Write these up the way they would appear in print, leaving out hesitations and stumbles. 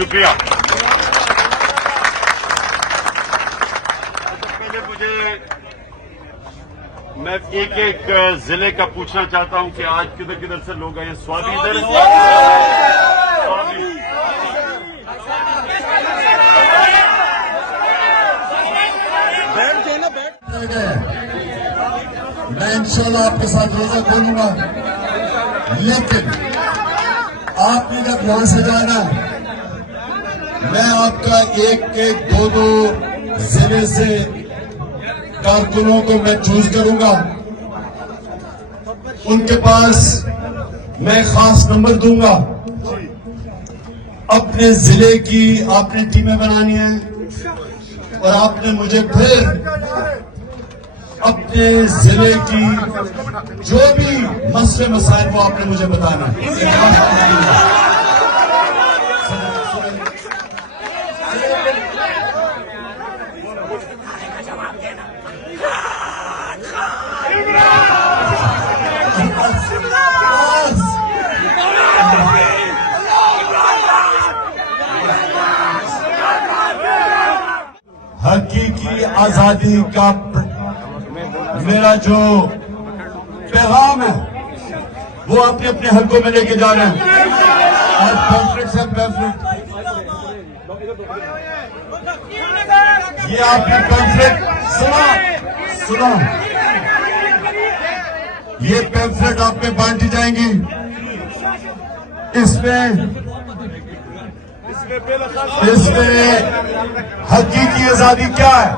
شکریہ. پہلے میں ایک ایک ضلع کا پوچھنا چاہتا ہوں کہ آج کدھر کدھر سے لوگ آئے ہیں. سوابی ادھر ہے. میں انشاءاللہ آپ کے ساتھ روزہ کھولوں گا، لیکن آپ نے جب یہاں سے جانا میں آپ کا ایک ایک دو ضلع سے کارکنوں کو میں چوز کروں گا. ان کے پاس میں خاص نمبر دوں گا. اپنے ضلع کی آپ نے ٹیمیں بنانی ہیں اور آپ نے مجھے پھر اپنے ضلع کی جو بھی مسئلے مسائل وہ آپ نے مجھے بتانا ہے. حقیقی آزادی کا میرا جو پیغام ہے وہ اپنے اپنے حلقوں میں لے کے جا رہے ہیں. اور پیمفلٹ یہ آپ نے پیمفلٹ سنا یہ پیمفلٹ آپ میں بانٹی جائیں گی. اس میں حقیقی آزادی کیا ہے؟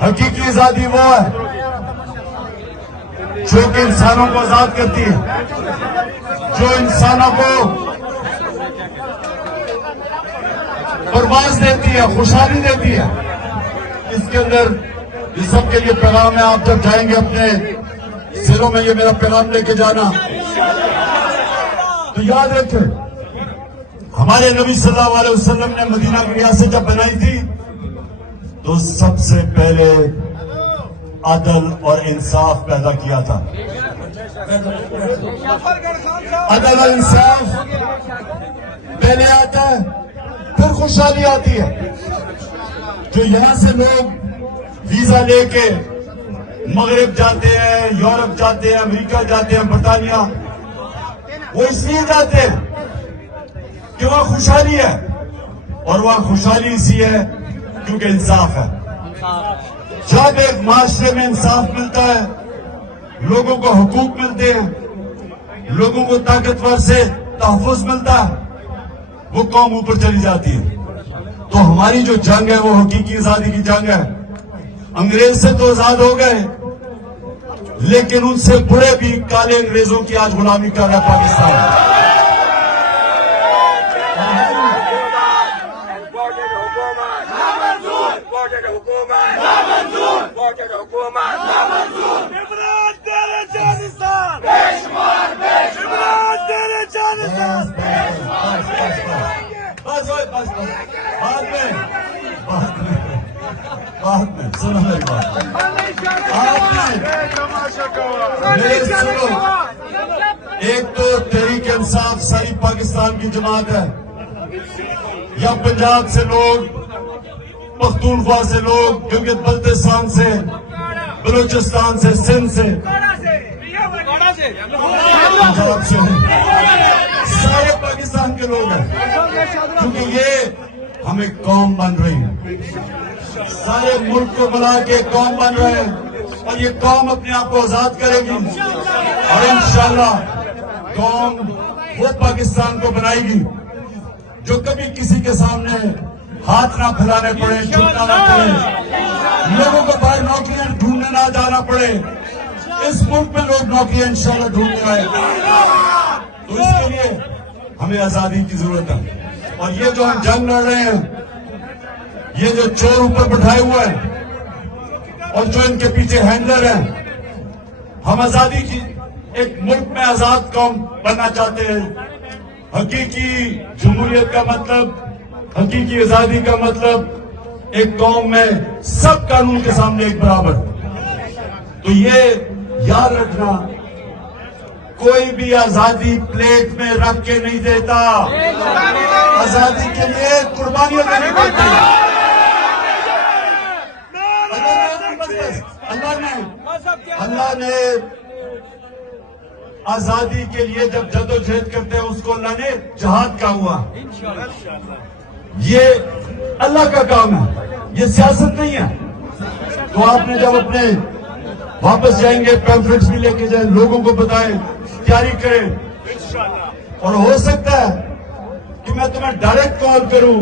حقیقی آزادی وہ ہے جو کہ انسانوں کو آزاد کرتی ہے، جو انسانوں کو پرواز دیتی ہے، خوشحالی دیتی ہے. اس کے اندر یہ سب کے لیے پیغام ہے. آپ جب جائیں گے اپنے ضلعوں میں یہ میرا پیغام لے کے جانا. تو یاد رکھیں ہمارے نبی صلی اللہ علیہ وسلم نے مدینہ کی ریاست جب بنائی تھی تو سب سے پہلے عدل اور انصاف پیدا کیا تھا. عدل اور انصاف پہلے آتا ہے پھر خوشحالی آتی ہے. جو یہاں سے لوگ ویزا لے کے مغرب جاتے ہیں، یورپ جاتے ہیں، امریکہ جاتے ہیں، برطانیہ، وہ اس لیے جاتے ہیں کہ وہاں خوشحالی ہے. اور وہاں خوشحالی اسی ہے کیونکہ انصاف ہے. جب ایک معاشرے میں انصاف ملتا ہے، لوگوں کو حقوق ملتے ہیں، لوگوں کو طاقتور سے تحفظ ملتا ہے، وہ قوم اوپر چلی جاتی ہے. تو ہماری جو جنگ ہے وہ حقیقی آزادی کی جنگ ہے. انگریز سے تو آزاد ہو گئے لیکن ان سے بڑے بھی کالے انگریزوں کی آج غلامی کر رہا ہے پاکستان. سنو میری بات. ایک تو تحریک انصاف ساری پاکستان کی جماعت ہے، یا پنجاب سے لوگ، پختونخوا سے لوگ، گلگت بلتستان سے، بلوچستان سے، سندھ سے، پنجاب سے، سارے پاکستان کے لوگ ہیں. کیونکہ یہ ہمیں قوم بن رہی ہے، سارے ملک کو ملا کے قوم بن رہے ہیں اور یہ قوم اپنے آپ کو آزاد کرے گی. اور انشاءاللہ قوم وہ پاکستان کو بنائے گی جو کبھی کسی کے سامنے ہاتھ نہ پھیلانے پڑے، جھکنا نہ پڑے، لوگوں کو باہر نوکریاں ڈھونڈنے نہ جانا پڑے. اس ملک میں لوگ نوکریاں انشاءاللہ ڈھونڈنے آئے. تو اس کے لیے ہمیں آزادی کی ضرورت ہے. اور یہ جو ہم جنگ لڑ رہے ہیں، یہ جو چور اوپر بٹھائے ہوئے ہیں اور جو ان کے پیچھے ہینڈلر ہیں، ہم آزادی کی ایک ملک میں آزاد قوم بننا چاہتے ہیں. حقیقی جمہوریت کا مطلب، حقیقی آزادی کا مطلب ایک قوم میں سب قانون کے سامنے ایک برابر. تو یہ یاد رکھنا، کوئی بھی آزادی پلیٹ میں رکھ کے نہیں دیتا. آزادی کے لیے قربانیاں دینی پڑتی ہیں. اللہ نے آزادی کے لیے جب جدوجہد کرتے ہیں اس کو اللہ نے جہاد کا ہوا. یہ اللہ کا کام ہے, یہ سیاست نہیں ہے. تو آپ نے جب اپنے واپس جائیں گے پیمفلیٹس بھی لے کے جائیں, لوگوں کو بتائیں, تیاری کریں. اور ہو سکتا ہے کہ میں تمہیں ڈائریکٹ کال کروں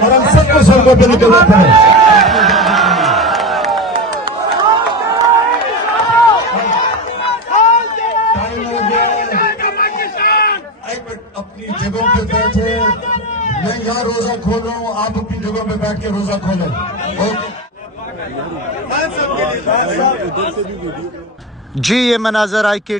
اور ہم سب کو سڑکوں پہ نکلنا پڑے. اپنی جگہوں پہ بیٹھے, میں یہاں روزہ کھول رہا ہوں, آپ اپنی جگہوں پہ بیٹھ کے روزہ کھولیں. جی یہ مناظر IK2